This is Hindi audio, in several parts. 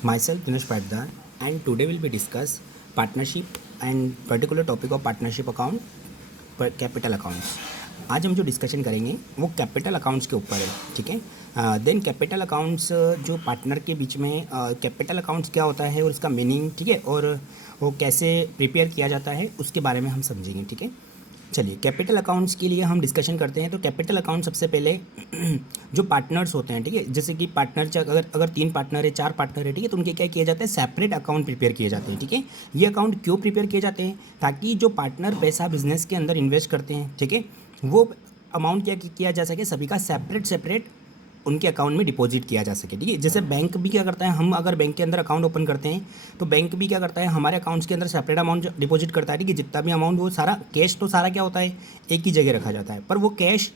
Myself Dinesh Patdar, and today will be discuss partnership and particular topic of partnership account पर कैपिटल अकाउंट्स। आज हम जो डिस्कशन करेंगे वो कैपिटल अकाउंट्स के ऊपर है, ठीक है। देन कैपिटल अकाउंट्स जो पार्टनर के बीच में कैपिटल अकाउंट्स क्या होता है और उसका मीनिंग, ठीक है, और वो कैसे प्रिपेयर किया जाता है उसके बारे में हम समझेंगे, ठीक है। चलिए कैपिटल अकाउंट्स के लिए हम डिस्कशन करते हैं। तो कैपिटल अकाउंट सबसे पहले जो पार्टनर्स होते हैं, ठीक है, जैसे कि पार्टनर अगर 3 पार्टनर है, 4 पार्टनर है, ठीक है, तो उनके क्या किया जाता है, सेपरेट अकाउंट प्रिपेयर किए जाते हैं, ठीक है। ये अकाउंट क्यों प्रिपेयर किए जाते हैं, ताकि जो पार्टनर पैसा बिजनेस के अंदर इन्वेस्ट करते हैं, ठीक है, वो अमाउंट क्या किया जा सके, सभी का सेपरेट सेपरेट उनके अकाउंट में डिपॉजिट किया जा सके, ठीक है। जैसे बैंक भी क्या करता है, हम अगर बैंक के अंदर अकाउंट ओपन करते हैं तो बैंक भी क्या करता है, हमारे अकाउंट्स के अंदर सेपरेट अमाउंट डिपॉजिट करता है, ठीक है। जितना भी अमाउंट वो सारा कैश तो सारा क्या होता है, एक ही जगह रखा जाता है, पर वो कैश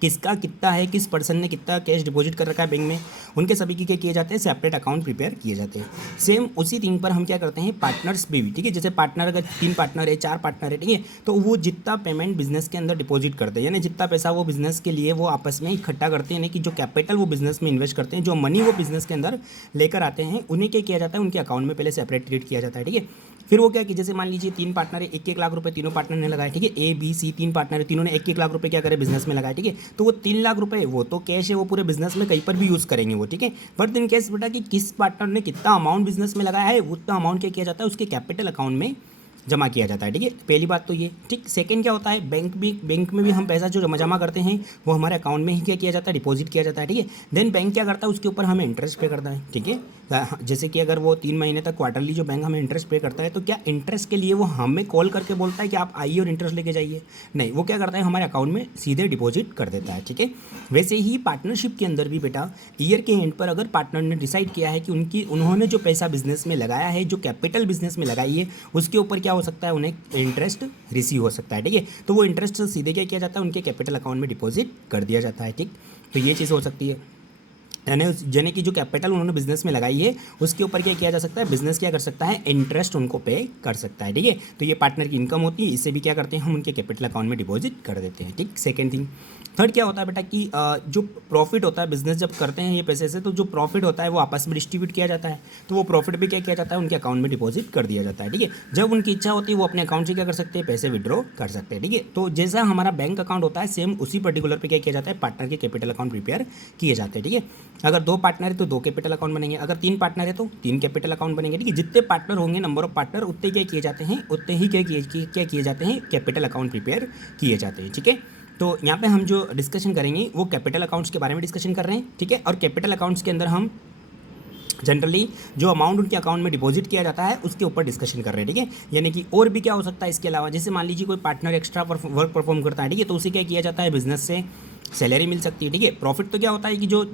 किसका कितना है, किस पर्सन ने कितना कैश डिपॉजिट कर रखा है बैंक में, उनके सभी के क्या किए जाते हैं, सेपरेट अकाउंट प्रिपेयर किए जाते हैं। सेम उसी थिंग पर हम क्या करते हैं, पार्टनर्स भी, ठीक है। जैसे पार्टनर अगर 3 पार्टनर है, 4 पार्टनर है, ठीक है, तो वो जितना पेमेंट बिजनेस के अंदर डिपॉजिट करते हैं, यानी जितना पैसा वो बिजनेस के लिए वो आपस में इकट्ठा करते हैं, यानी कि जो कैपिटल वो बिजनेस में इन्वेस्ट करते हैं, जो मनी वो बिजनेस के अंदर लेकर आते हैं, उन्हें क्या किया जाता है, उनके अकाउंट में पहले सेपरेट ट्रीट किया जाता है, ठीक है। फिर वो क्या कि जैसे मान लीजिए 3 पार्टनर है, 1-1 लाख रुपए तीनों पार्टनर ने लगाए, ठीक है। ए बी सी 3 पार्टनर है, तीनों ने 1-1 लाख रुपए क्या करे, बिजनेस में लगाए, ठीक है। तो वो 3 लाख रुपए वो तो कैश है, वो पूरे बिजनेस में कहीं पर भी यूज़ करेंगे वो, ठीक है। बट इन केस बेटा कि किस पार्टनर ने कितना अमाउंट बिजनेस में लगाया है, उतना अमाउंट क्या किया जाता है, उसके कैपिटल अकाउंट में जमा किया जाता है, ठीक है। पहली बात तो ये, ठीक। सेकंड क्या होता है, बैंक में भी हम पैसा जो जमा करते हैं वो हमारे अकाउंट में ही क्या किया जाता है, डिपॉजिट किया जाता है, ठीक है। देन बैंक क्या करता है, उसके ऊपर हमें इंटरेस्ट पे करता है, ठीक है। जैसे कि अगर वो 3 महीने तक क्वार्टरली जो बैंक हमें इंटरेस्ट पे करता है, तो क्या इंटरेस्ट के लिए वो हमें कॉल करके बोलता है कि आप आइए और इंटरेस्ट लेके जाइए, नहीं, वो क्या करता है, हमारे अकाउंट में सीधे डिपॉजिट कर देता है, ठीक है। वैसे ही पार्टनरशिप के अंदर भी बेटा ईयर के एंड पर अगर पार्टनर ने डिसाइड किया है कि उन्होंने जो पैसा बिजनेस में लगाया है, जो कैपिटल बिजनेस में लगाई है, उसके ऊपर क्या हो सकता है, उन्हें इंटरेस्ट रिसीव हो सकता है, ठीक है। तो वो इंटरेस्ट सीधे क्या किया जाता है, उनके कैपिटल अकाउंट में डिपॉजिट कर दिया जाता है, ठीक। तो ये चीज़ हो सकती है, यानी कि जो कैपिटल उन्होंने बिजनेस में लगाई है उसके ऊपर क्या किया जा सकता है, बिजनेस क्या कर सकता है, इंटरेस्ट उनको पे कर सकता है, ठीक है। तो ये पार्टनर की इनकम होती है, इससे भी क्या करते हैं, हम उनके कैपिटल अकाउंट में डिपॉजिट कर देते हैं, ठीक। Second thing. थर्ड क्या होता है बेटा कि जो प्रॉफिट होता है, बिजनेस जब करते हैं ये पैसे से, तो जो प्रॉफिट होता है वो आपस में डिस्ट्रीब्यूट किया जाता है, तो वो प्रॉफिट भी क्या किया जाता है, उनके अकाउंट में डिपॉजिट कर दिया जाता है, ठीक है। जब उनकी इच्छा होती है वो अपने अकाउंट से क्या कर सकते हैं, पैसे विड्रॉ कर सकते हैं, ठीक है। तो जैसा हमारा बैंक अकाउंट होता है, सेम उसी पर्टिकुलर पे क्या किया जाता है, पार्टनर के कैपिटल अकाउंट प्रिपेयर किए जाते हैं, ठीक है। अगर 2 पार्टनर है तो 2 कैपिटल अकाउंट बनेंगे, अगर 3 पार्टनर है तो 3 कैपिटल अकाउंट बनेंगे, ठीक है। जितने पार्टनर होंगे, नंबर ऑफ पार्टनर, उतने क्या किए जाते हैं, उतने ही क्या किए जाते हैं, कैपिटल अकाउंट प्रिपेयर किए जाते हैं, ठीक है। तो यहाँ पे हम जो डिस्कशन करेंगे वो कैपिटल अकाउंट्स के बारे में डिस्कशन कर रहे हैं, ठीक है। और कैपिटल अकाउंट्स के अंदर हम जनरली जो अमाउंट उनके अकाउंट में डिपॉजिट किया जाता है उसके ऊपर डिस्कशन कर रहे हैं, ठीक है। यानी कि और भी क्या हो सकता है इसके अलावा, जैसे मान लीजिए कोई पार्टनर एक्स्ट्रा वर्क परफॉर्म करता है, ठीक है, तो उसे क्या किया जाता है, बिजनेस से सैलरी मिल सकती है, ठीक है। प्रॉफिट तो क्या होता है कि जो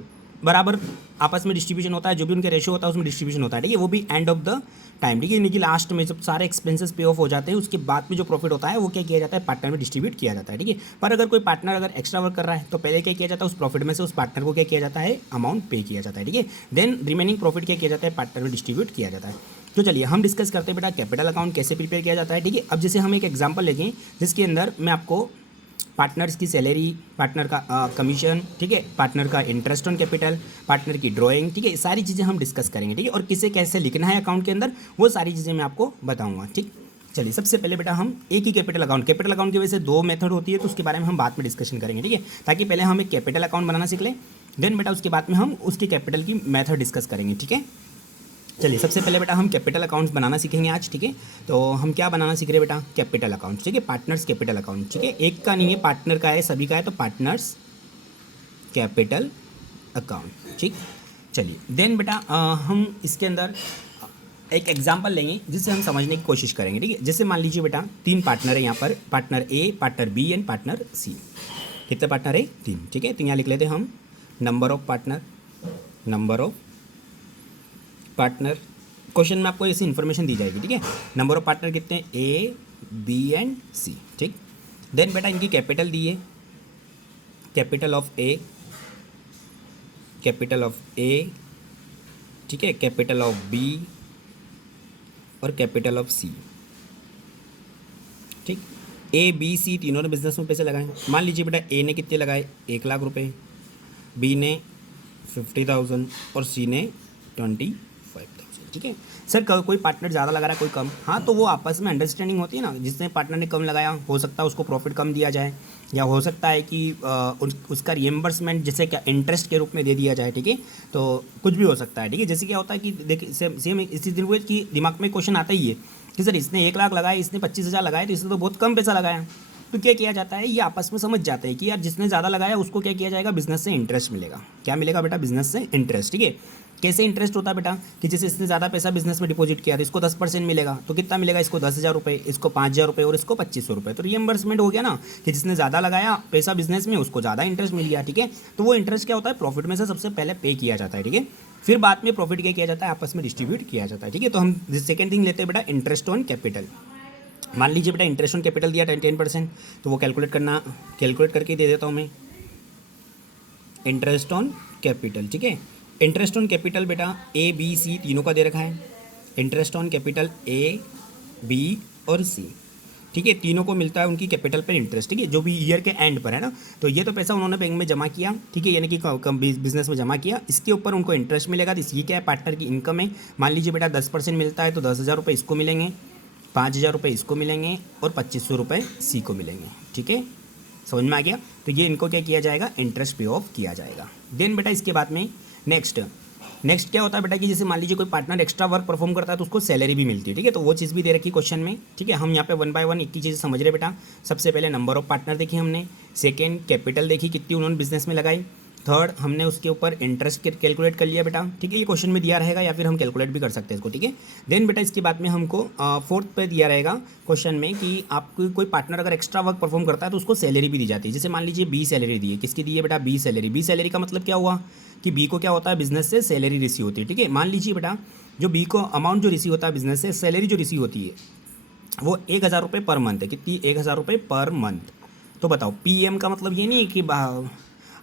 बराबर आपस में डिस्ट्रीब्यूशन होता है, जो भी उनके रेशियो होता है उसमें डिस्ट्रीब्यूशन होता है, ठीक है। वो भी एंड ऑफ द टाइम, ठीक है, यानी कि लास्ट में जब सारे एक्सपेंसेस पे ऑफ हो जाते हैं उसके बाद में जो प्रॉफिट होता है वो क्या किया जाता है, पार्टनर में डिस्ट्रीब्यूट किया जाता है, ठीक है। पर अगर कोई पार्टनर अगर एक्स्ट्रा वर्क कर रहा है तो पहले क्या किया जाता है, उस प्रॉफिट में से उस पार्टनर को क्या किया जाता है, अमाउंट पे किया जाता है, ठीक है। देन रिमेनिंग प्रॉफिट क्या किया जाता है, पार्टनर में डिस्ट्रीब्यूट किया जाता है। तो चलिए हम डिस्कस करते हैं बेटा कैपिटल अकाउंट कैसे प्रिपेयर किया जाता है, ठीक है। अब जैसे हम एक एग्जाम्पल लेंगे जिसके अंदर मैं आपको पार्टनर्स की सैलरी, पार्टनर का कमीशन, ठीक है, पार्टनर का इंटरेस्ट ऑन कैपिटल, पार्टनर की ड्राइंग, ठीक है, सारी चीज़ें हम डिस्कस करेंगे, ठीक है। और किसे कैसे लिखना है अकाउंट के अंदर वो सारी चीज़ें मैं आपको बताऊंगा, ठीक। चलिए सबसे पहले बेटा हम एक ही कैपिटल अकाउंट की वजह से 2 मेथड होती है, तो उसके बारे में हम बाद में डिस्कशन करेंगे, ठीक है। ताकि पहले हम एक कैपिटल अकाउंट बनाना सीख लें, देन बेटा उसके बाद में हम उसकी कैपिटल की मेथड डिस्कस करेंगे, ठीक है। चलिए सबसे पहले बेटा हम कैपिटल अकाउंट्स बनाना सीखेंगे आज, ठीक है। तो हम क्या बनाना सीख रहे हैं बेटा, कैपिटल अकाउंट्स, ठीक है, पार्टनर्स कैपिटल अकाउंट, ठीक है। एक का नहीं है, पार्टनर का है, सभी का है, तो पार्टनर्स कैपिटल अकाउंट, ठीक। चलिए देन बेटा हम इसके अंदर एक एग्जांपल लेंगे जिससे हम समझने की कोशिश करेंगे, ठीक है। जैसे मान लीजिए बेटा 3 पार्टनर है यहाँ पर, partner A, partner B and partner C. कितने पार्टनर है, 3, ठीक है। तो यहाँ लिख लेते हैं हम number of partner, number of partner. Question में आपको ऐसी इन्फॉर्मेशन दी जाएगी, ठीक है। नंबर ऑफ पार्टनर कितने हैं, ए बी एंड सी, ठीक। देन बेटा इनकी कैपिटल दी है, capital of A, capital of A, ठीक है, कैपिटल ऑफ बी और कैपिटल ऑफ सी, ठीक। ए बी सी तीनों ने बिजनेस में पैसे लगाए। मान लीजिए बेटा ए ने कितने लगाए, 1 लाख रुपए, बी ने 50,000 और सी ने 25,000, ठीक है। सर कोई पार्टनर ज़्यादा लगा रहा है, कोई कम, हाँ तो वो आपस में अंडरस्टैंडिंग होती है ना, जिसने पार्टनर ने कम लगाया हो सकता है उसको प्रॉफिट कम दिया जाए, या हो सकता है कि उसका रिएम्बर्समेंट जैसे क्या इंटरेस्ट के रूप में दे दिया जाए, ठीक है। तो कुछ भी हो सकता है, ठीक है। जैसे क्या होता है कि देखिए सेम इसी दिन कि दिमाग में क्वेश्चन आता ही है कि सर इसने 1 लाख लगाया, इसने 25,000 लगाया, तो इसने तो बहुत कम पैसा लगाया। तो क्या किया जाता है, ये आपस में समझ जाते हैं कि यार जिसने ज़्यादा लगाया उसको क्या किया जाएगा, बिजनेस से इंटरेस्ट मिलेगा। क्या मिलेगा बेटा, बिजनेस से इंटरेस्ट, ठीक है। कैसे इंटरेस्ट होता है बेटा, कि जैसे इसने ज़्यादा पैसा बिजनेस में डिपॉजिट किया तो इसको 10% मिलेगा, तो कितना मिलेगा, इसको 10,000 रुपये, इसको 5,000 रुपये और इसको 2,500 रुपये। तो रिएम्बर्समेंट हो गया ना, कि जिसने ज़्यादा लगाया पैसा बिजनेस में उसको ज़्यादा इंटरेस्ट मिल गया, ठीक है। तो वो इंटरेस्ट क्या होता है, प्रॉफिट में से सबसे पहले पे किया जाता है, ठीक है। फिर बाद में प्रॉफिट क्या किया जाता है, आपस में डिस्ट्रीब्यूट किया जाता है, ठीक है। तो हम सेकेंड थिंग लेते हैं बेटा, इंटरेस्ट ऑन कैपिटल। मान लीजिए बेटा इंटरेस्ट ऑन कैपिटल दिया 10%, तो वो कैलकुलेट करके दे देता हूँ मैं, इंटरेस्ट ऑन कैपिटल, ठीक है। इंटरेस्ट ऑन कैपिटल बेटा ABC तीनों का दे रखा है, interest on capital A, B और C, ठीक है। तीनों को मिलता है उनकी कैपिटल पर इंटरेस्ट, ठीक है, जो भी ईयर के एंड पर है ना। तो ये तो पैसा उन्होंने बैंक में जमा किया, ठीक है, यानी कि बिजनेस में जमा किया, इसके ऊपर उनको इंटरेस्ट मिलेगा। तो ये क्या है, पार्टनर की इनकम है। मान लीजिए बेटा 10% मिलता है, तो 10,000 रुपये इसको मिलेंगे, 5,000 रुपये इसको मिलेंगे और 2,500 रुपये C को मिलेंगे, ठीक है। समझ में आ गया। तो ये इनको क्या किया जाएगा, इंटरेस्ट पे ऑफ किया जाएगा। देन बेटा इसके बाद में नेक्स्ट क्या होता है बेटा, कि जैसे मान लीजिए कोई पार्टनर एक्स्ट्रा वर्क परफॉर्म करता है तो उसको सैलरी भी मिलती है, ठीक है। तो वो चीज़ भी दे रखी क्वेश्चन में, ठीक है। हम यहाँ पे 1 बाय 1 एक ही चीज़ समझ रहे बेटा। सबसे पहले नंबर ऑफ पार्टनर देखी हमने, सेकेंड कैपिटल देखी कितनी उन्होंने बिजनेस में लगाई, थर्ड हमने उसके ऊपर इंटरेस्ट कैलकुलेट कर लिया बेटा, ठीक है। ये क्वेश्चन में दिया रहेगा या फिर हम कैलकुलेट भी कर सकते हैं इसको, ठीक है। देन बेटा इसके बाद में हमको फोर्थ पे दिया रहेगा क्वेश्चन में कि आपको कोई पार्टनर अगर एक्स्ट्रा वर्क परफॉर्म करता है तो उसको सैलरी भी दी जाती है। जैसे मान लीजिए B सैलरी दी है, किसकी दी है बेटा, B सैलरी। B सैलरी का मतलब क्या हुआ कि B को क्या होता है, बिजनेस से सैलरी रिसीव होती है, ठीक है। मान लीजिए बेटा जो B को अमाउंट जो रिसीव होता है बिजनेस से, सैलरी जो रिसीव होती है वो 1,000 रुपये पर मंथ है। कितनी, 1,000 रुपये पर मंथ। तो बताओ PM का मतलब ये नहीं है कि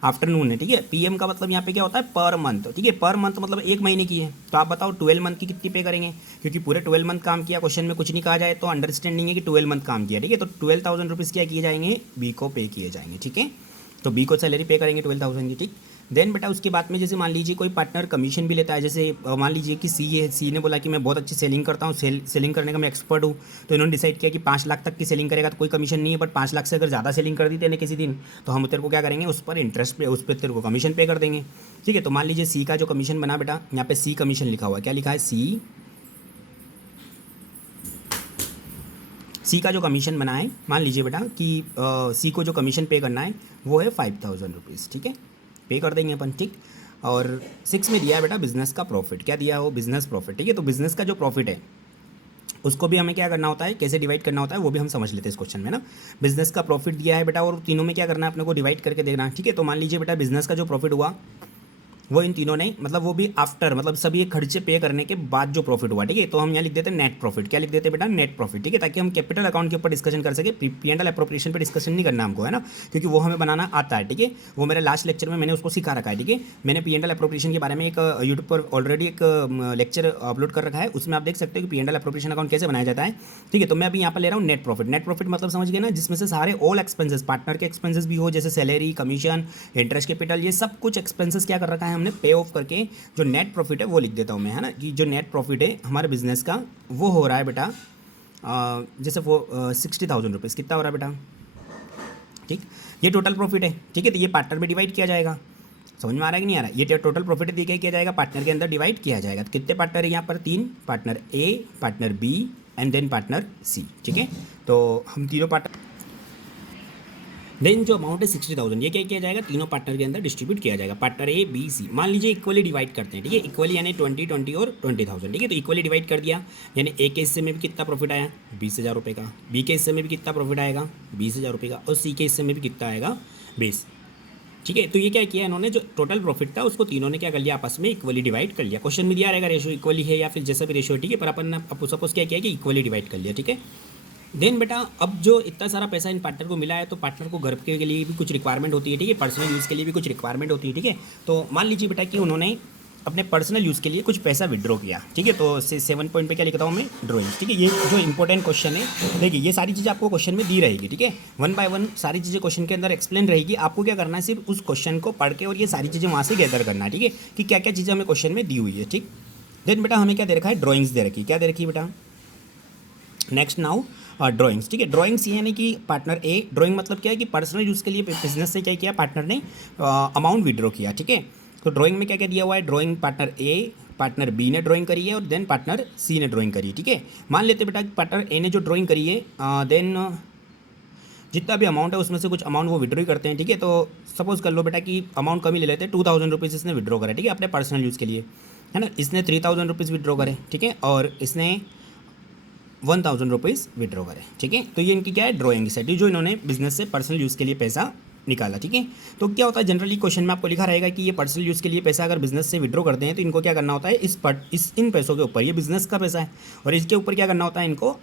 आफ्टरनून है, ठीक है। PM का मतलब यहाँ पे क्या होता है, पर मंथ, ठीक है। पर मंथ मतलब 1 महीने की है। तो आप बताओ 12 मंथ की कितनी पे करेंगे, क्योंकि पूरे 12 मंथ काम किया, क्वेश्चन में कुछ नहीं कहा जाए तो अंडरस्टैंडिंग है कि 12 मंथ काम किया, ठीक है। तो 12,000 रुपीज़ क्या किए जाएंगे, B को पे किए जाएंगे, ठीक है। तो B को सैलरी पे करेंगे 12,000 की, ठीक। देन बेटा उसके बाद में जैसे मान लीजिए कोई पार्टनर कमीशन भी लेता है। जैसे मान लीजिए कि C है, C ने बोला कि मैं बहुत अच्छी सेलिंग करता हूँ, सेलिंग करने का मैं एक्सपर्ट हूँ। तो इन्होंने डिसाइड किया कि 5 लाख तक की सेलिंग करेगा तो कोई कमीशन नहीं है, बट 5 लाख से अगर ज़्यादा सेलिंग कर दी तेने किसी दिन, तो हम तेरे को क्या करेंगे, उस पर इंटरेस्ट पे, उस पर तेरे को कमीशन पे कर देंगे, ठीक है। तो मान लीजिए C का जो कमीशन बना बेटा, यहाँ पे C कमीशन लिखा हुआ है, क्या लिखा है, C का जो कमीशन बना है, मान लीजिए बेटा कि C को जो कमीशन पे करना है वो है 5,000 रुपीज़, ठीक है, पे कर देंगे अपन, ठीक। और 6 में दिया है बेटा बिजनेस का प्रॉफिट, क्या दिया है वो, बिजनेस प्रॉफिट, ठीक है। तो बिजनेस का जो प्रॉफिट है उसको भी हमें क्या करना होता है, कैसे डिवाइड करना होता है वो भी हम समझ लेते हैं इस क्वेश्चन में ना। बिजनेस का प्रॉफिट दिया है बेटा और तीनों में क्या करना है, अपने को डिवाइड करके देना है, ठीक है। तो मान लीजिए बेटा बिजनेस का जो प्रॉफिट हुआ वो इन तीनों ने, मतलब वो भी आफ्टर, मतलब सभी ये खर्चे पे करने के बाद जो प्रॉफिट हुआ, ठीक है। तो हम यहाँ लिख देते हैं नेट प्रॉफिट, क्या लिख देते हैं बेटा, नेट प्रॉफिट, ठीक है, ताकि हम कैपिटल अकाउंट के ऊपर डिस्कशन कर सके। P&L एप्रोप्रिएशन पे डिस्कशन नहीं करना हमको, है ना, क्योंकि वो हमें बनाना आता है, ठीक है। वो मेरे लास्ट लेक्चर में मैंने उसको सिखा रखा है, ठीक है। मैंने P&L एप्रोप्रिएशन के बारे में एक यूट्यूब पर ऑलरेडी एक लेक्चर अपलोड कर रखा है, उसमें आप देख सकते हो कि P&L एप्रोप्रिएशन अकाउंट कैसे बनाया जाता है, ठीक है। तो मैं अभी यहाँ पर ले रहा हूँ नेट प्रॉफिट। नेट प्रॉफिट मतलब समझ गए ना, जिसमें से सारे ऑल एक्सपेंसेस, पार्टनर के एक्सपेंसेस भी हो, जैसे सैलरी, कमीशन, इंटरेस्ट, कैपिटल, ये सब कुछ एक्सपेंसेस क्या कर रखा है हमने, पे ऑफ करके जो नेट प्रॉफिट है वो लिख देता हूँ मैं, है ना, कि जो नेट प्रॉफिट है हमारे बिजनेस का वो हो रहा है बेटा जैसे वो 60,000 रुपीज़, कितना हो रहा है बेटा, ठीक। ये टोटल प्रॉफिट है, ठीक है। तो ये पार्टनर में डिवाइड किया जाएगा, समझ में आ रहा है कि नहीं आ रहा है, ये टोटल प्रॉफिट दिए किया जाएगा, पार्टनर के अंदर डिवाइड किया जाएगा। तो कितने पार्टनर है यहाँ पर, 3 partner, A, partner B and then partner C, ठीक है। तो हम तीनों पार्टनर, देन जो अमाउंट है 60,000, ये क्या किया जाएगा, तीनों पार्टनर के अंदर डिस्ट्रीब्यूट किया जाएगा, पार्टनर A, B, C। मान लीजिए इक्वली डिवाइड करते हैं, ठीक है, इक्वली यानी 20, 20 और 20,000, ठीक है। तो इक्वली डिवाइड कर दिया, यानी A के हिस्से में भी कितना प्रॉफिट आया, 20,000 रुपये का, B के हिस्से में भी कितना प्रॉफिट आएगा, 20,000 रुपये का, और C के हिस्से में भी कितना आएगा, 20, ठीक है। तो ये क्या किया इन्होंने, जो टोटल प्रॉफिट था उसको तीनों ने क्या कर लिया, आपस में इक्वली डिवाइड कर लिया। क्वेश्चन में दिया रहेगा रेशो इक्वली है या फिर जैसा भी रेशो, ठीक है, पर अपन सपोज क्या किया कि इक्वली डिवाइड कर लिया, ठीक है। देन बेटा अब जो इतना सारा पैसा इन पार्टनर को मिला है, तो पार्टनर को घर के लिए भी कुछ रिक्वायरमेंट होती है, ठीक है, पर्सनल यूज़ के लिए भी कुछ रिक्वायरमेंट होती है, ठीक है। तो मान लीजिए बेटा कि उन्होंने अपने पर्सनल यूज़ के लिए कुछ पैसा विड्रॉ किया, ठीक है। तो 7 पॉइंट पे क्या लिखता हूँ मैं, ड्राइंग्स, ठीक है। ये जो इंपॉर्टेंट क्वेश्चन है, देखिए ये सारी चीज़ें आपको क्वेश्चन में दी रहेगी, ठीक है। वन बाय वन सारी चीज़ें क्वेश्चन के अंदर एक्सप्लेन रहेगी। आपको क्या करना है, सिर्फ उस क्वेश्चन को पढ़ के और ये सारी चीज़ें वहाँ से गैदर करना है, ठीक है, कि क्या क्या चीज़ें हमें क्वेश्चन में दी हुई है, ठीक। देन बेटा हमें क्या दे रखा है, ड्राइंग्स दे रखी है। क्या दे रखी है बेटा, नेक्स्ट नाउ ड्राइंग्स, ठीक है। ड्राइंग्स ये यानी कि पार्टनर ए, ड्राइंग मतलब क्या है कि पर्सनल यूज़ के लिए बिजनेस से क्या किया पार्टनर ने, अमाउंट विड्रॉ किया, ठीक है। तो ड्राइंग में क्या क्या दिया हुआ है, drawing partner A, partner B ने ड्राइंग करी है और देन पार्टनर सी ने ड्राइंग करी है, ठीक है। मान लेते बेटा पार्टनर ए ने जो ड्राइंग करी है, देन जितना भी अमाउंट है उसमें से कुछ अमाउंट वो विड्रॉ करते हैं, ठीक है। तो सपोज कर लो बेटा कि अमाउंट कम ही ले लेते हैं, 2000 रुपीज़ इसने विड्रॉ करा, ठीक है, अपने पर्सनल यूज़ के लिए, है ना। इसने 3000 रुपीज़ विड्रॉ करे, ठीक है, और इसने 1000 रुपीज़ विड्रॉ करें, ठीक है। तो ये इनकी क्या है, ड्राइंग सेट, जो इन्होंने बिजनेस से पर्सनल यूज़ के लिए पैसा निकाला, ठीक है। तो क्या होता है, जनरली क्वेश्चन में आपको लिखा रहेगा कि ये पर्सनल यूज़ के लिए पैसा अगर बिजनेस से विड्रॉ करते हैं तो इनको क्या करना होता है, इन पैसों के ऊपर, ये बिजनेस का पैसा है और इसके ऊपर क्या करना होता है, इनको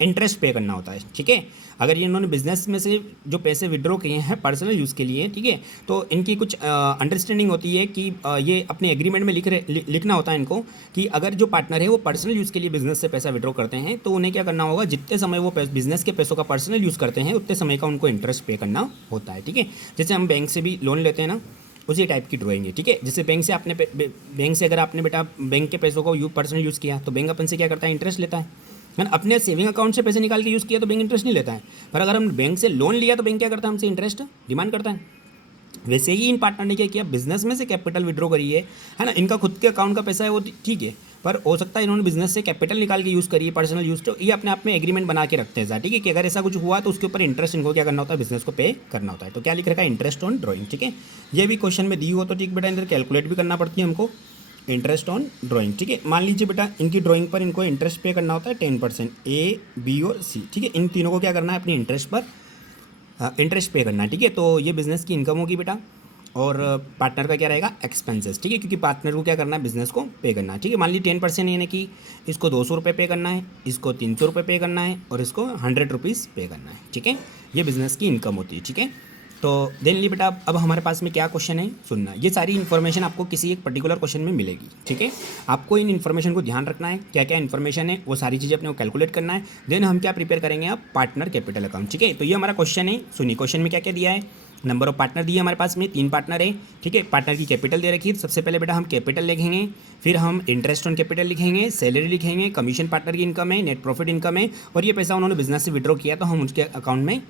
इंटरेस्ट पे करना होता है, ठीक है। अगर ये इन्होंने बिजनेस में से जो पैसे विड्रॉ किए हैं पर्सनल यूज़ के लिए, ठीक है, तो इनकी कुछ अंडरस्टैंडिंग होती है कि ये अपने एग्रीमेंट में लिखना होता है इनको कि अगर जो पार्टनर है वो पर्सनल यूज़ के लिए बिजनेस से पैसा विड्रॉ करते हैं तो उन्हें क्या करना होगा, जितने समय वो बिजनेस के पैसों का पर्सनल यूज़ करते हैं उतने समय का उनको इंटरेस्ट पे करना होता है, ठीक है। जैसे हम बैंक से भी लोन लेते हैं ना, उसी टाइप की ड्राइंग है, ठीक है। जैसे बैंक से आपने बैंक से अगर आपने बेटा बैंक के पैसों को पर्सनल यूज़ किया तो बैंक अपन से क्या करता है, इंटरेस्ट लेता है ना। अपने सेविंग अकाउंट से पैसे निकाल के यूज़ किया तो बैंक इंटरेस्ट नहीं लेता है, पर अगर हम बैंक से लोन लिया तो बैंक क्या करता है, हमसे इंटरेस्ट डिमांड करता है। वैसे ही इन पार्टनर ने क्या किया, बिजनेस में से कैपिटल विड्रॉ करी है ना। इनका खुद के अकाउंट का पैसा है वो ठीक है, पर हो सकता है इन्होंने बिजनेस से कैपिटल निकाल के यूज़ करी है पर्सनल यूज़, तो ये अपने आप में एग्रीमेंट बना के रखते हैं, ठीक है, कि अगर ऐसा कुछ हुआ तो उसके ऊपर इंटरेस्ट इनको क्या करना होता है, बिजनेस को पे करना होता है। तो क्या लिख रखा है, इंटरेस्ट ऑन ड्राइंग, ठीक है। ये भी क्वेश्चन में दी हो तो ठीक बेटा, इधर कैलकुलेट भी करना पड़ती है हमको, इंटरेस्ट ऑन ड्राइंग, ठीक है। मान लीजिए बेटा इनकी ड्राइंग पर इनको इंटरेस्ट पे करना होता है 10%, ए बी और सी, ठीक है। इन तीनों को क्या करना है, अपनी इंटरेस्ट पर इंटरेस्ट पे करना है, ठीक है। तो ये बिजनेस की इनकम होगी बेटा और पार्टनर का क्या रहेगा, एक्सपेंसेस, ठीक है, क्योंकि पार्टनर को क्या करना है, बिजनेस को पे करना है, ठीक है। मान लीजिए 10% यानी कि इसको 200 रुपये पे करना है, इसको 300 रुपये पे करना है और इसको 100 रुपीज़ पे करना है, ठीक है। ये बिजनेस की इनकम होती है, ठीक है। तो देन ली बेटा अब हमारे पास में क्या क्वेश्चन है, सुनना। ये सारी इन्फॉर्मेशन आपको किसी एक पर्टिकुलर क्वेश्चन में मिलेगी, ठीक है। आपको इन इन्फॉर्मेशन को ध्यान रखना है, क्या क्या इन्फॉर्मेशन है वो सारी चीज़ें अपने को कैलकुलेट करना है। देन हम क्या प्रिपेयर करेंगे, अब पार्टनर कैपिटल अकाउंट, ठीक है। तो ये हमारा क्वेश्चन है, सुनिए। क्वेश्चन में क्या क्या दिया है, नंबर ऑफ पार्टनर दिए हमारे पास में, 3 पार्टनर है, ठीक है। पार्टनर की कैपिटल दे रखी है। सबसे पहले बेटा हम कैपिटल लिखेंगे, फिर हम इंटरेस्ट ऑन कैपिटल लिखेंगे, सैलरी लिखेंगे, कमीशन पार्टनर की इनकम है, नेट प्रॉफिट इनकम है, और ये पैसा उन्होंने बिजनेस से विड्रॉ किया तो हम उसके अकाउंट में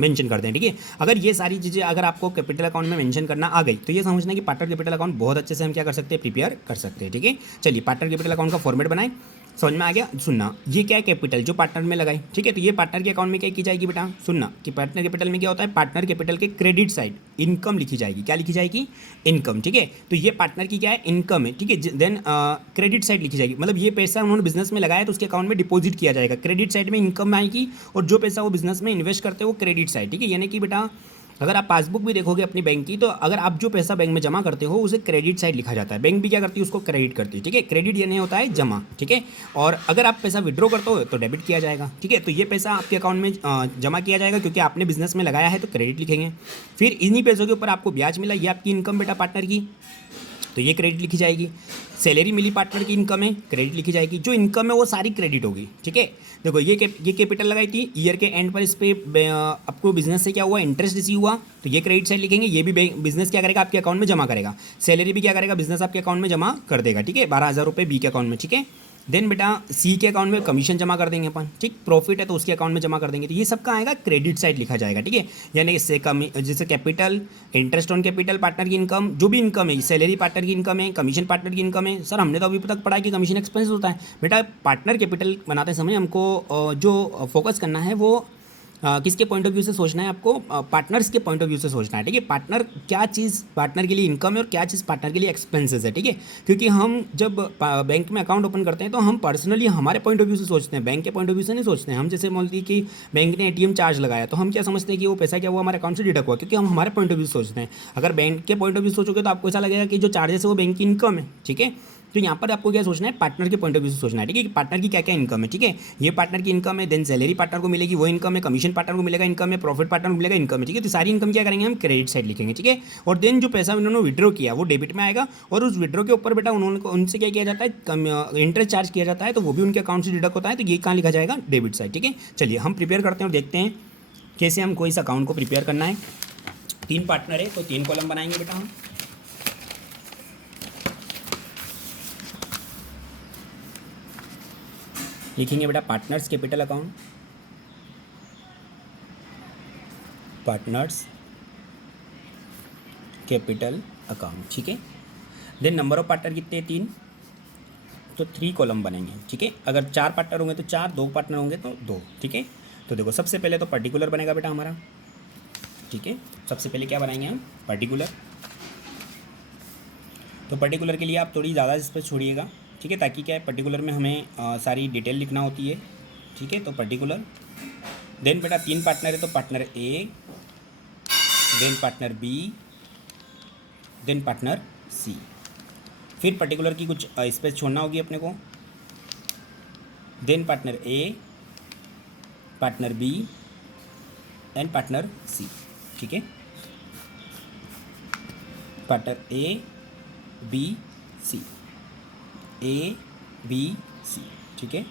मेंशन कर दें, ठीक है। अगर ये सारी चीज़ें अगर आपको कैपिटल अकाउंट में मेंशन करना आ गई तो ये समझना कि पार्टनर कैपिटल अकाउंट बहुत अच्छे से हम क्या कर सकते हैं, प्रिपेयर कर सकते हैं, ठीक है। चलिए पार्टनर कैपिटल अकाउंट का फॉर्मेट बनाएं, समझ में आ गया। सुनना, ये क्या है, कैपिटल जो पार्टनर में लगाई, ठीक है। तो ये पार्टनर के अकाउंट में क्या की जाएगी बेटा, सुनना कि पार्टनर कैपिटल में क्या होता है, पार्टनर कैपिटल के क्रेडिट साइड इनकम लिखी जाएगी। क्या लिखी जाएगी, इनकम, ठीक है। तो ये पार्टनर की क्या है, इनकम है, ठीक है। देन क्रेडिट साइड लिखी जाएगी, मतलब ये पैसा उन्होंने बिजनेस में लगाया तो उसके अकाउंट में डिपॉजिट किया जाएगा, क्रेडिट साइड में इनकम आएगी, और जो पैसा वो बिजनेस में इन्वेस्ट करते हैं वो क्रेडिट साइड, ठीक है। यानी कि बेटा अगर आप पासबुक भी देखोगे अपनी बैंक की तो अगर आप जो पैसा बैंक में जमा करते हो उसे क्रेडिट साइड लिखा जाता है, बैंक भी क्या करती है, उसको क्रेडिट करती है, ठीक है। क्रेडिट यानी होता है जमा, ठीक है। और अगर आप पैसा विड्रॉ करते हो तो डेबिट किया जाएगा, ठीक है। तो ये पैसा आपके अकाउंट में जमा किया जाएगा क्योंकि आपने बिजनेस में लगाया है तो क्रेडिट लिखेंगे। फिर इन्हीं पैसों के ऊपर आपको ब्याज मिला, ये आपकी इनकम बेटा पार्टनर की, तो ये क्रेडिट लिखी जाएगी। सैलरी मिली पार्टनर की इनकम है, क्रेडिट लिखी जाएगी। जो इनकम है वो सारी क्रेडिट होगी, ठीक है। देखो ये कैपिटल लगाई थी, ईयर के एंड पर इस पर आपको बिजनेस से क्या हुआ, इंटरेस्ट रिसीव हुआ, तो ये क्रेडिट साइड लिखेंगे। ये भी बिजनेस क्या करेगा, आपके अकाउंट में जमा करेगा। सैलरी भी क्या करेगा, बिजनेस आपके अकाउंट में जमा कर देगा, ठीक है, 12,000 रुपये बी के अकाउंट में, ठीक है। देन बेटा सी के अकाउंट में कमीशन जमा कर देंगे अपन, ठीक। प्रॉफिट है तो उसके अकाउंट में जमा कर देंगे, तो ये सब का आएगा क्रेडिट साइड लिखा जाएगा, ठीक है। यानी इससे जैसे capital, interest on capital, partner की इनकम, जो भी इनकम है, सैलरी पार्टनर की इनकम है, कमीशन पार्टनर की इनकम है। सर हमने तो अभी तक पढ़ा है कि कमीशन एक्सपेंस होता है। बेटा पार्टनर कैपिटल बनाते समय हमको जो फोकस करना है वो किसके पॉइंट ऑफ व्यू से सोचना है, आपको पार्टनर्स के पॉइंट ऑफ व्यू से सोचना है, ठीक है। पार्टनर क्या चीज़ पार्टनर के लिए इनकम है और क्या चीज़ पार्टनर के लिए एक्सपेंसेस है, ठीक है। क्योंकि हम जब बैंक में अकाउंट ओपन करते हैं तो हम पर्सनली हमारे पॉइंट ऑफ व्यू से सोचते हैं, बैंक के पॉइंट ऑफ व्यू से नहीं सोचते हैं। हम जैसे बोलते हैं कि बैंक ने ATM चार्ज लगाया तो हम क्या समझते हैं कि वो पैसा क्या हुआ, हमारे अकाउंट से डिडक्ट हुआ, क्योंकि हम हमारे पॉइंट ऑफ व्यू से सोचते हैं। अगर बैंक के पॉइंट ऑफ व्यू सोचोगे तो आपको ऐसा लगेगा कि जो चार्जेस है वो बैंक की इनकम है, ठीक है। तो यहाँ पर आपको क्या सोचना है, पार्टनर के पॉइंट ऑफ व्यू से सोचना है, ठीक है, कि पार्टनर की क्या क्या इनकम है, ठीक है, ये पार्टनर की इनकम है, देन सैलरी पार्टनर को मिलेगी वो इनकम है, कमीशन पार्टनर को मिलेगा इनकम है, प्रॉफिट पार्टनर को मिलेगा इनकम है, ठीक है। तो सारी इनकम क्या करेंगे हम, क्रेडिट साइड लिखेंगे, ठीक है। और देन जो पैसा उन्होंने विड्रॉ किया वो डेबिट में आएगा, और उस विड्रॉ के ऊपर बेटा उन्होंने उनसे क्या किया जाता है, इंटरेस्ट चार्ज किया जाता है, तो वो भी उनके अकाउंट से डिडक्ट होता है, तो ये कहाँ लिखा जाएगा, डेबिट साइड, ठीक है। चलिए हम प्रिपेयर करते हैं और देखते हैं कैसे हम कोई इस अकाउंट को प्रिपेयर करना है। 3 पार्टनर है तो 3 कॉलम बनाएंगे बेटा हम। लिखेंगे बेटा partners capital account, partners capital account, ठीक है। देन नंबर ऑफ पार्टनर कितने हैं, 3, तो 3 कॉलम बनेंगे, ठीक है। अगर 4 पार्टनर होंगे तो 4, 2 पार्टनर होंगे तो 2, ठीक है। तो देखो सबसे पहले तो पर्टिकुलर बनेगा बेटा हमारा, ठीक है। सबसे पहले क्या बनाएंगे हम, पर्टिकुलर। तो पर्टिकुलर के लिए आप थोड़ी ज़्यादा स्पेस छोड़िएगा, ठीक है, ताकि क्या है पर्टिकुलर में हमें सारी डिटेल लिखना होती है, ठीक है। तो पर्टिकुलर, देन बेटा 3 पार्टनर है तो partner A, then partner B, then partner C. फिर पर्टिकुलर की कुछ स्पेस छोड़ना होगी अपने को, then partner A, partner B and partner C, ठीक है। Partner A B C, A B C, ठीक है।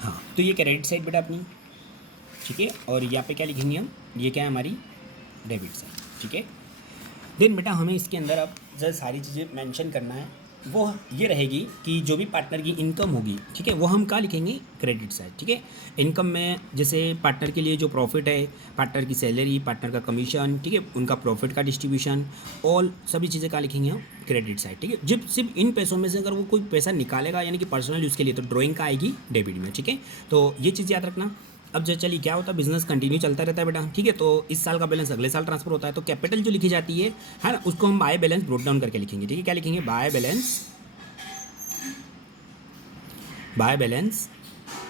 हाँ, तो ये क्रेडिट साइड बेटा अपनी, ठीक है। और यहाँ पे क्या लिखेंगे हम, ये क्या है हमारी डेबिट साइड, ठीक है। देन बेटा हमें इसके अंदर अब जो सारी चीज़ें मेंशन करना है वो ये रहेगी कि जो भी पार्टनर की इनकम होगी, ठीक है, वो हम कहाँ लिखेंगे, क्रेडिट साइड, ठीक है। इनकम में जैसे पार्टनर के लिए जो प्रॉफिट है, पार्टनर की सैलरी, पार्टनर का कमीशन, ठीक है, उनका प्रॉफिट का डिस्ट्रीब्यूशन, ऑल सभी चीज़ें कहाँ लिखेंगे हम, क्रेडिट साइड, ठीक है। जब सिर्फ इन पैसों में से अगर वो कोई पैसा निकालेगा यानी कि पर्सनल यूज़ के लिए, तो ड्राइंग का आएगी डेबिट में, ठीक है। तो ये चीज़ याद रखना। अब जो चलिए क्या होता है, बिजनेस कंटिन्यू चलता रहता है बेटा, ठीक है। तो इस साल का बैलेंस अगले साल ट्रांसफर होता है, तो कैपिटल जो लिखी जाती है ना, उसको हम बाय बैलेंस ब्रोट डाउन करके लिखेंगे, ठीक है। क्या लिखेंगे, बाय बैलेंस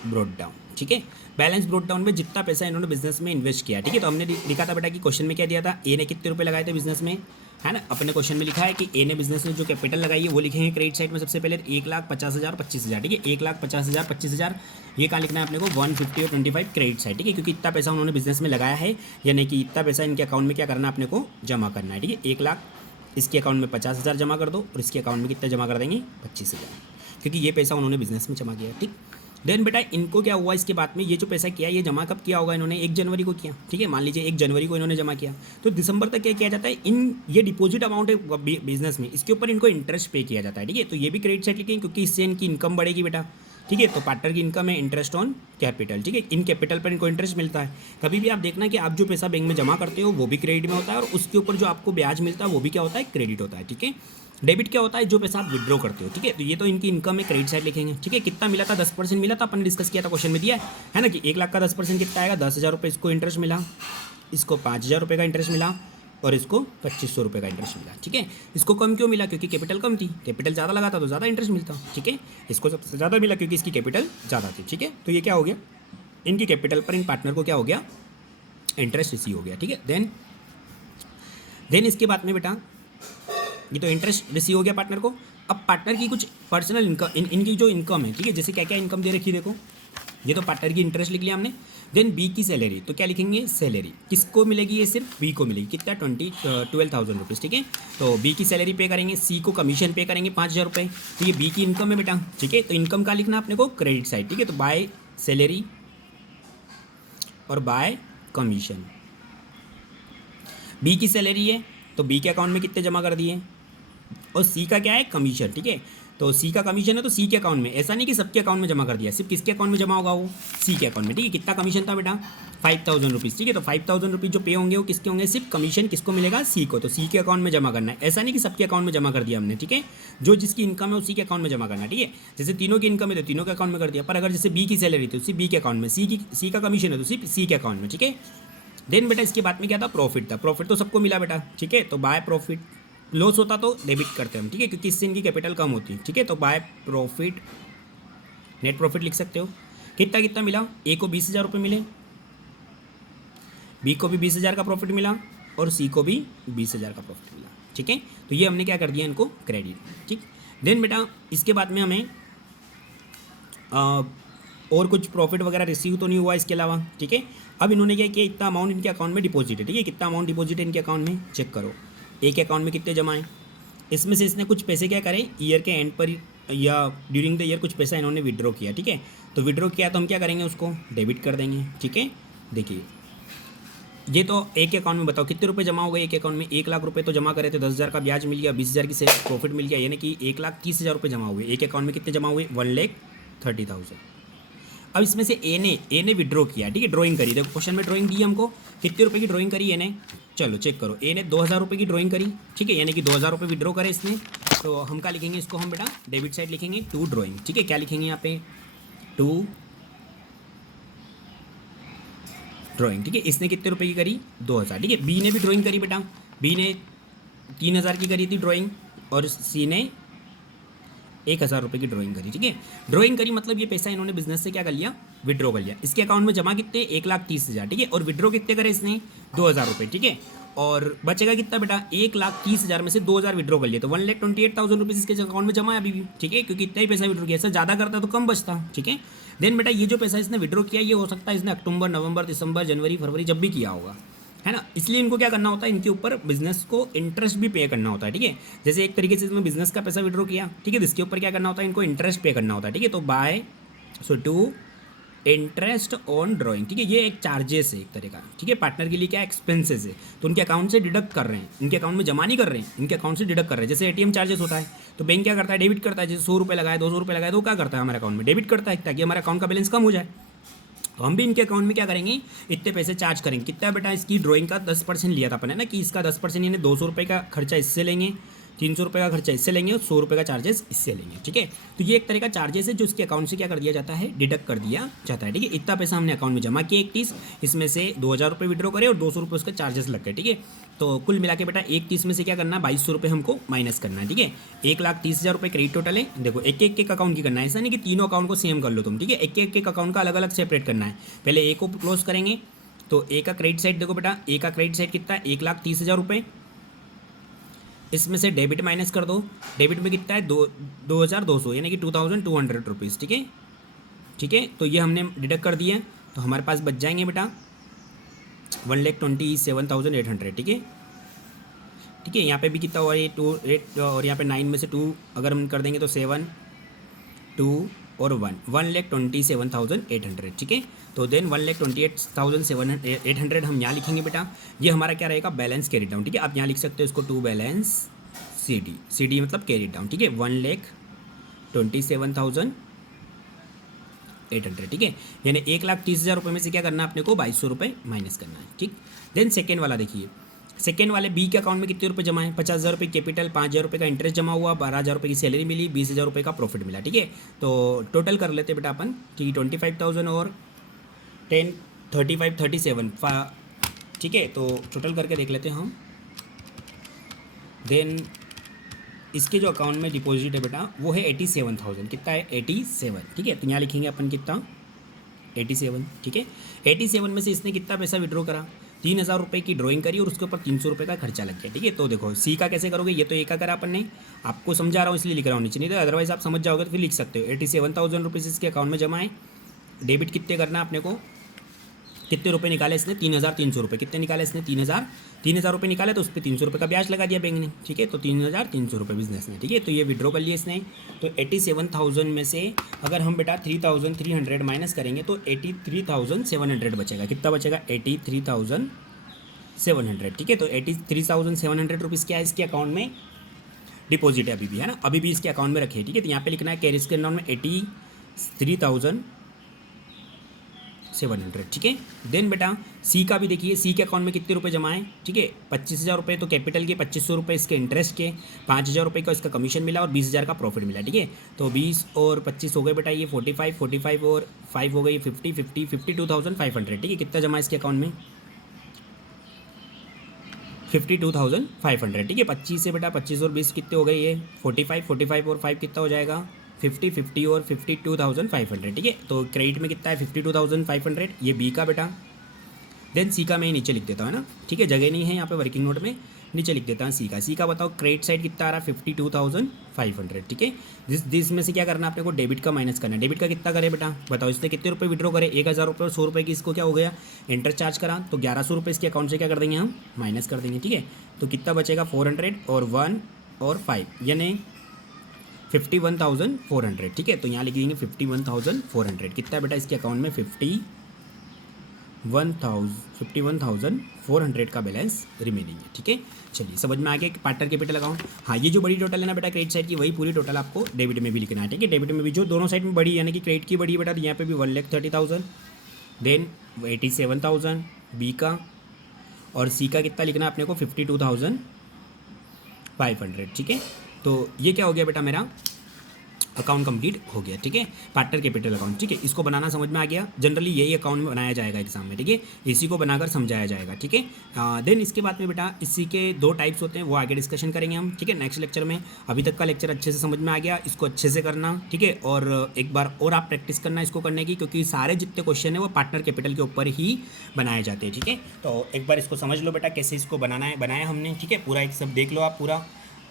ब्रोट डाउन, ठीक है। बैलेंस ब्रोट डाउन में जितना पैसा इन्होंने बिजनेस में इन्वेस्ट किया, ठीक है। तो हमने लिखा था बेटा कि क्वेश्चन में क्या दिया था, ए ने कितने रुपए लगाए थे बिजनेस में, है ना। अपने क्वेश्चन में लिखा है कि ए ने बिजनेस में जो कैपिटल लगाई है वो लिखेंगे क्रेडिट साइड में। सबसे पहले 1,50,000 25,000, ठीक है। 1,50,000 25,000 ये कहाँ लिखना है अपने को, 150 और 25 क्रेडिट साइड, ठीक है, क्योंकि इतना पैसा उन्होंने बिजनेस में लगाया है, यानी कि इतना पैसा इनके अकाउंट में क्या करना है अपने को, जमा करना है, ठीक है। 1,00,000 इसके अकाउंट में 50,000 जमा कर दो, और इसके अकाउंट में कितना जमा कर देंगे, 25,000, क्योंकि ये पैसा उन्होंने बिजनेस में जमा किया, ठीक। देन बेटा इनको क्या हुआ, इसके बाद में ये जो पैसा किया, ये जमा कब किया होगा इन्होंने, 1 जनवरी को किया, ठीक है। मान लीजिए 1 जनवरी को इन्होंने जमा किया, तो दिसंबर तक क्या किया जाता है, इन ये डिपॉजिट अमाउंट है बिजनेस में, इसके ऊपर इनको इंटरेस्ट पे किया जाता है, ठीक है। तो ये भी क्रेडिट साइड लिखेंगे, क्योंकि इससे इनकी इनकम बढ़ेगी बेटा, ठीक है। तो पार्टनर की इनकम है इंटरेस्ट ऑन कैपिटल, ठीक है। इन कैपिटल पर इनको इंटरेस्ट मिलता है। कभी भी आप देखना कि आप जो पैसा बैंक में जमा करते हो वो भी क्रेडिट में होता है, और उसके ऊपर जो आपको ब्याज मिलता है वो भी क्या होता है, क्रेडिट होता है, ठीक है। डेबिट क्या होता है, जो पैसा आप विड्रॉ करते हो, ठीक है। तो ये तो इनकी इनकम है, क्रेडिट साइड लिखेंगे, ठीक है। कितना मिला था, 10% मिला था, अपन ने डिस्कस किया था, क्वेश्चन में दिया है ना, कि 1,00,000 का 10% कितना आएगा, 10,000 रुपये इसको इंटरेस्ट मिला, इसको 5,000 रुपये का इंटरेस्ट मिला, और इसको 2,500 रुपये का इंटरेस्ट मिला, ठीक है। इसको कम क्यों मिला, क्योंकि कैपिटल कम थी, कैपिटल ज़्यादा लगा था तो ज़्यादा इंटरेस्ट मिलता, ठीक है। इसको सबसे ज़्यादा मिला क्योंकि इसकी कैपिटल ज़्यादा थी, ठीक है। तो ये क्या हो गया, इनकी कैपिटल पर इन पार्टनर को क्या हो गया, इंटरेस्ट रिसीव हो गया, ठीक है। देन इसके बाद में बेटा ये तो इंटरेस्ट रिसीव हो गया पार्टनर को। अब पार्टनर की कुछ पर्सनल इनकम, इनकी जो इनकम है, ठीक है, जैसे क्या क्या इनकम दे रखी है, देखो ये तो पार्टनर की इंटरेस्ट लिख लिया हमने। देन बी की सैलरी, तो क्या लिखेंगे, सैलरी किसको मिलेगी, ये सिर्फ बी को मिलेगी, कितना 12,000 रुपीज़, ठीक है। तो बी की सैलरी पे करेंगे, सी को कमीशन पे करेंगे 5,000 रुपये, तो ये बी की इनकम है बेटा, ठीक है। तो इनकम का लिखना अपने को क्रेडिट साइड, ठीक है। तो बाय सैलरी और बाय कमीशन, बी की सैलरी है तो बी के अकाउंट में कितने जमा कर दिए, और सी का क्या है, कमीशन, ठीक है। तो सी का कमीशन है तो सी के अकाउंट में, ऐसा नहीं कि सबके अकाउंट में जमा कर दिया, सिर्फ किसके अकाउंट में जमा होगा, वो सी के अकाउंट में, ठीक है। कितना कमीशन था बेटा, 5,000 रुपीज़, ठीक है। तो 5,000 रुपीज़ जो पे होंगे वो किसके होंगे, सिर्फ कमीशन किसको मिलेगा, सी को, तो सी के अकाउंट में जमा करना है, ऐसा नहीं कि सबके अकाउंट में जमा कर दिया हमने, ठीक है। जो जिसकी इनकम है उसी के अकाउंट में जमा करना है, ठीक है। जैसे तीनों की इनकम है तो तीनों के अकाउंट में कर दिया, पर अगर जैसे बी की सैलरी तो सिर्फ बी के अकाउंट में, सी का कमीशन है तो सिर्फ सी के अकाउंट में, ठीक है। देन बेटा इसके बाद में क्या था, प्रॉफिट था, प्रॉफिट तो सबको मिला बेटा, ठीक है। तो बाय प्रॉफिट, लॉस होता तो डेबिट करते हम, ठीक है, क्योंकि इससे इनकी कैपिटल कम होती है, ठीक है। तो बाय प्रॉफिट, नेट प्रॉफिट लिख सकते हो, कितना कितना मिला, ए को 20,000 रुपये मिले, बी को भी 20,000 का प्रॉफिट मिला और सी को भी 20,000 का प्रॉफिट मिला। ठीक है, तो ये हमने क्या कर दिया इनको क्रेडिट। ठीक, देन बेटा इसके बाद में हमें और कुछ प्रॉफिट वगैरह रिसीव तो नहीं हुआ इसके अलावा। ठीक है, अब इन्होंने क्या किया, इतना अमाउंट इनके अकाउंट में डिपॉजिट है। ठीक है, कितना अमाउंट डिपॉजिट है इनके अकाउंट में चेक करो, एक अकाउंट में कितने जमा है। इसमें से इसने कुछ पैसे क्या करें, ईयर के एंड पर या ड्यूरिंग द ईयर कुछ पैसा इन्होंने विड्रॉ किया। ठीक है, तो विड्रॉ किया तो हम क्या करेंगे, उसको डेबिट कर देंगे। ठीक है, देखिए ये तो एक अकाउंट में बताओ कितने रुपए जमा हो गए। एक अकाउंट में 1,00,000 रुपये तो जमा करे थे, 10,000 का ब्याज मिल गया, 20,000 की सेल प्रॉफिट मिल गया, यानी कि 1,30,000 रुपये जमा हुए। एक अकाउंट में कितने जमा हुए, 1,30,000। अब इसमें से ए ने विड्रॉ किया। ठीक है, ड्राइंग करी, देखो क्वेश्चन में ड्राइंग दी हमको, कितने रुपए की ड्राइंग करी ए ने, चलो चेक करो, ए ने 2,000 रुपये की ड्राइंग करी। ठीक है, यानी कि 2,000 रुपये विड्रॉ करे इसने, तो हम क्या लिखेंगे इसको, हम बेटा डेबिट साइड लिखेंगे टू ड्राइंग। ठीक है, क्या लिखेंगे यहाँ पे, टू ड्राइंग। ठीक है, इसने कितने रुपए की करी, 2,000। ठीक है, बी ने भी ड्राइंग करी बेटा, बी ने 3,000 की करी थी ड्राइंग और सी ने 1,000 रुपये की ड्राइंग करी। ठीक है, ड्राइंग करी मतलब ये पैसा इन्होंने बिजनेस से क्या कर लिया, विड्रॉ कर लिया। इसके अकाउंट में जमा कितने, 1,30,000। ठीक है, और विड्रॉ कितने करे इसने, 2,000 रुपये। ठीक है, और बचेगा कितना बेटा, 1,30,000 में से 2,000 विड्रॉ कर लिए, तो 1,28,000 रुपीज़ इसके अकाउंट में जमा है अभी भी। ठीक है, क्योंकि इतना ही पैसा विड्रॉ किया, इससे ज़्यादा करता तो कम बचता। ठीक है, देन बेटा ये जो पैसा इसने विड्रॉ किया, ये हो सकता है इसने अक्टूबर, नवंबर, दिसंबर, जनवरी, फरवरी जब भी किया होगा, है ना। इसलिए इनको क्या करना होता है, इनके ऊपर बिजनेस को इंटरेस्ट भी पे करना होता है। ठीक है, जैसे एक तरीके से इसमें बिजनेस का पैसा विड्रॉ किया, ठीक है, इसके ऊपर क्या करना होता है, इनको इंटरेस्ट पे करना होता है। ठीक है, तो by two interest on drawing. ठीक है, ये एक चार्जेस है एक तरह का। ठीक है, पार्टनर के लिए क्या एक्सपेंसेस है, तो उनके अकाउंट से डिडक्ट कर रहे हैं, इनके अकाउंट में जमा नहीं कर रहे हैं, इनके अकाउंट से डिडक्ट कर रहे हैं। जैसे एटीएम चार्जेस होता है, तो बैंक क्या करता है, डेबिट करता है। जैसे 100 रुपये लगाए, 200 रुपये लगाए, तो क्या करता है, हमारे अकाउंट में डेबिट करता है, ताकि हमारे अकाउंट का बैलेंस कम हो जाए। तो हम भी इनके अकाउंट में क्या करेंगे, इतने पैसे चार्ज करेंगे। कितना बेटा, इसकी ड्राइंग का 10% लिया था अपन, है ना, कि इसका 10% यानी 200 रुपये का खर्चा इससे लेंगे, 300 रुपये का खर्चा इससे लेंगे और 100 रुपये का चार्जेस इससे लेंगे। ठीक है, तो ये एक तरह का चार्जेस है जो इसके अकाउंट से क्या कर दिया जाता है, डिडक्ट कर दिया जाता है। ठीक है, इतना पैसा हमने अकाउंट में जमा किया 31, इसमें से 2,000 रुपये विड्रॉ करे और 200 रुपये उसका चार्जेस लग गए। ठीक है, तो कुल मिला के बेटा 31 में से क्या करना है, 2,200 रुपये हमको माइनस करना है। ठीक है, 1,30,000 रुपये क्रेडिट टोटल है। देखो एक एक अकाउंट की करना है, ऐसा नहीं कि तीनों अकाउंट को सेम कर लो तुम। ठीक है, एक एक अकाउंट का अलग अलग सेपरेट करना है। पहले ए को क्लोज करेंगे, तो ए का क्रेडिट साइड देखो बेटा, ए का क्रेडिट साइड कितना है, 1,30,000 रुपये। इसमें से डेबिट माइनस कर दो, डेबिट में कितना है, 2,200 यानी कि 2,200 रुपीज़। ठीक है, ठीक है, तो ये हमने डिडक्ट कर दिया, तो हमारे पास बच जाएंगे बेटा 1,27,800। ठीक है, ठीक है, यहाँ पे भी कितना हुआ, ये 2 8 और यहाँ पे 9 में से 2 अगर हम कर देंगे तो 7 2 और 1 1,27,800। ठीक है, तो देन 1,28,800 हम यहाँ लिखेंगे बेटा। ये हमारा क्या रहेगा, बैलेंस कैरी डाउन। ठीक है, आप यहाँ लिख सकते हो इसको टू बैलेंस सी डी मतलब कैरी डाउन। ठीक है, 1,27,800। ठीक है, यानी 1,30,000 रुपये में से क्या करना है अपने को, 2,200 रुपये माइनस करना है। ठीक, देन सेकेंड वाला देखिए, सेकेंड वाले बी के अकाउंट में कितने रुपए जमा है, 50,000 रुपये कैपिटल, 5,000 रुपये का इंटरेस्ट जमा हुआ, 12,000 रुपये की सैलरी मिली, 20,000 रुपये का प्रॉफिट मिला। ठीक है, तो टोटल कर लेते बेटा अपन। ठीक है, 25,000 और 10 35 37 ठीक है, तो टोटल करके देख लेते हैं हम। देन इसके जो अकाउंट में डिपॉजिट है बेटा वो है 87,000। कितना है, 87। ठीक है, तो यहाँ लिखेंगे अपन कितना, 87। ठीक है, 87 में से इसने कितना पैसा विड्रॉ करा, 3,000 रुपये की ड्राइंग करी और उसके ऊपर 300 रुपये का खर्चा लग गया। ठीक है, तो देखो सी का कैसे करोगे, ये तो ए का करा अपन ने, आपको समझा रहा हूँ इसलिए लिख रहा हूँ नीचे, नहीं तो अदरवाइज आप समझ जाओगे तो फिर लिख सकते हो। 87,000 रुपीज़ इसके अकाउंट में जमा है, डेबिट कितने करना है अपने को, कितने रुपए निकाले इसने, 3,300 रुपये। कितने निकाले इसने, 3,000 रुपये निकाले, तो उस पर 300 रुपये का ब्याज लगा दिया बैंक ने। ठीक है, तो 3,300 रुपये बिजनेस ने। ठीक है, तो ये विड्रॉ कर लिया इसने। तो 87,000 में से अगर हम बेटा 3,300 माइनस करेंगे तो 83,700 बचेगा। कितना बचेगा, 83,700। ठीक है, तो 83,700 रुपीज़ क्या है इसके अकाउंट में डिपॉजिट है अभी भी, है ना, अभी भी इसके अकाउंट में रखे। ठीक है, तो यहाँ पे लिखना है कैरिज के अकाउंट में 83,700। ठीक है, देन बेटा सी का भी देखिए, सी के अकाउंट में कितने रुपए जमा है। ठीक है, 25,000 रुपये तो कैपिटल के, 2,500 रुपये इसके इंटरेस्ट के, 5,000 रुपये का इसका कमीशन मिला और 20,000 का प्रॉफिट मिला। ठीक है, तो 20 और 25 हो गए बेटा, ये 45 और 5 हो गई 50 52,500। ठीक है, कितना जमा है इसके अकाउंट में, 52,500। ठीक है, 25 से बेटा 25 और 20 कितने हो गए, ये 45 और 5 कितना हो जाएगा, 50 और 52,500। ठीक है, तो क्रेडिट में कितना है, 52,500, ये बी का बेटा। देन सी का मैं नीचे लिख देता हूँ, है ना, ठीक है, जगह नहीं है यहाँ पे वर्किंग नोट में, नीचे लिख देता हूँ सी का बताओ क्रेडिट साइड कितना आ रहा है 52,500, ठीक है। दिस में से क्या करना है आपने को, डेबिट का माइनस करना है। डेबिट का कितना करे बेटा बताओ, इससे कितने रुपये विड्रॉ करे, 1,000 रुपये और 100 रुपये की इसको क्या हो गया इंटरेस्ट चार्ज करा, तो 1,100 रुपये इसके अकाउंट से क्या कर देंगे हम माइनस कर देंगे, ठीक है। तो कितना बचेगा 400 और 1 और 5 यानी 51,400, ठीक है। तो यहाँ लिख देंगे 51,400, कितना है बेटा इसके अकाउंट में 51,400 का बैलेंस रिमेनिंग है, ठीक है। चलिए समझ में आ गया पार्टनर कैपिटल अकाउंट। हाँ, ये जो बड़ी टोटल है ना बेटा क्रेडिट साइड की, वही पूरी टोटल आपको डेबिट में भी लिखना है, ठीक है। डेबिट में भी जो दोनों साइड में बड़ी यानी कि क्रेडिट की बड़ी है बेटा, तो यहाँ पे भी 1,30,000, देन 87,000 बी का, और सी का कितना लिखना है अपने को 52,500, ठीक है। तो ये क्या हो गया बेटा मेरा अकाउंट कंप्लीट हो गया, ठीक है, पार्टनर कैपिटल अकाउंट, ठीक है। इसको बनाना समझ में आ गया, जनरली यही अकाउंट में बनाया जाएगा एग्जाम में, ठीक है, इसी को बनाकर समझाया जाएगा, ठीक है। देन इसके बाद में बेटा इसी के 2 टाइप्स होते हैं, वो आगे डिस्कशन करेंगे हम, ठीक है, नेक्स्ट लेक्चर में। अभी तक का लेक्चर अच्छे से समझ में आ गया, इसको अच्छे से करना, ठीक है, और एक बार और आप प्रैक्टिस करना इसको करने की, क्योंकि सारे जितने क्वेश्चन है वो पार्टनर कैपिटल के ऊपर ही बनाए जाते हैं, ठीक है। तो एक बार इसको समझ लो बेटा कैसे इसको बनाया हमने, ठीक है, पूरा एक सब देख लो आप पूरा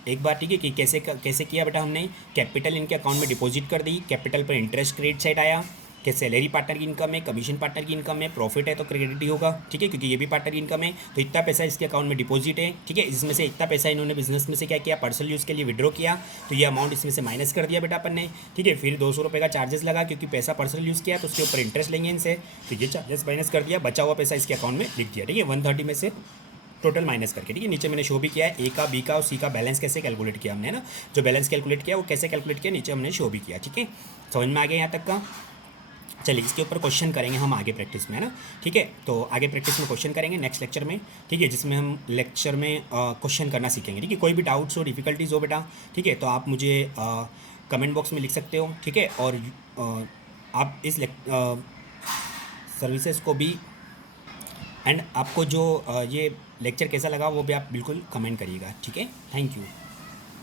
एक बार, ठीक है, कि कैसे किया बेटा हमने। कैपिटल इनके अकाउंट में डिपॉजिट कर दी, कैपिटल पर इंटरेस्ट क्रेडिट साइड आया, कि सैलरी पार्टनर की इनकम है, कमीशन पार्टनर की इनकम है, प्रॉफिट है तो क्रेडिट ही होगा, ठीक है, क्योंकि ये भी पार्टनर की इनकम है। तो इतना पैसा इसके अकाउंट में डिपॉजिट है, ठीक है, इसमें से इतना पैसा इन्होंने बिजनेस में से क्या किया पर्सनल यूज़ के लिए विड्रॉ किया, तो ये अमाउंट इसमें से माइनस कर दिया बेटा अपन ने, ठीक है। फिर 200 रुपये का चार्जेस लगा, क्योंकि पैसा पर्सनल यूज़ किया तो उसके ऊपर इंटरेस्ट लेंगे इनसे, तो ये चार्जेस माइनस कर दिया, बचा हुआ पैसा इसके अकाउंट में लिख दिया, ठीक है, 130 में से टोटल माइनस करके, ठीक है। नीचे मैंने शो भी किया है ए का, बी का और सी का बैलेंस कैसे कैलकुलेट किया हमने, ना जो बैलेंस कैलकुलेट किया वो कैसे कैलकुलेट किया नीचे हमने शो भी किया, ठीक है। समझ में आ गया यहाँ तक का। चलिए इसके ऊपर क्वेश्चन करेंगे हम आगे प्रैक्टिस में, है ना, ठीक है। तो आगे प्रैक्टिस में क्वेश्चन करेंगे नेक्स्ट लेक्चर में, ठीक है, जिसमें हम लेक्चर में क्वेश्चन करना सीखेंगे, ठीक है। कोई भी डाउट्स हो डिफिकल्टीज़ हो बेटा, ठीक है, तो आप मुझे कमेंट बॉक्स में लिख सकते हो, ठीक है। और आप इस सर्विसेज को भी एंड आपको जो ये लेक्चर कैसा लगा वो भी आप बिल्कुल कमेंट करिएगा, ठीक है। Thank you.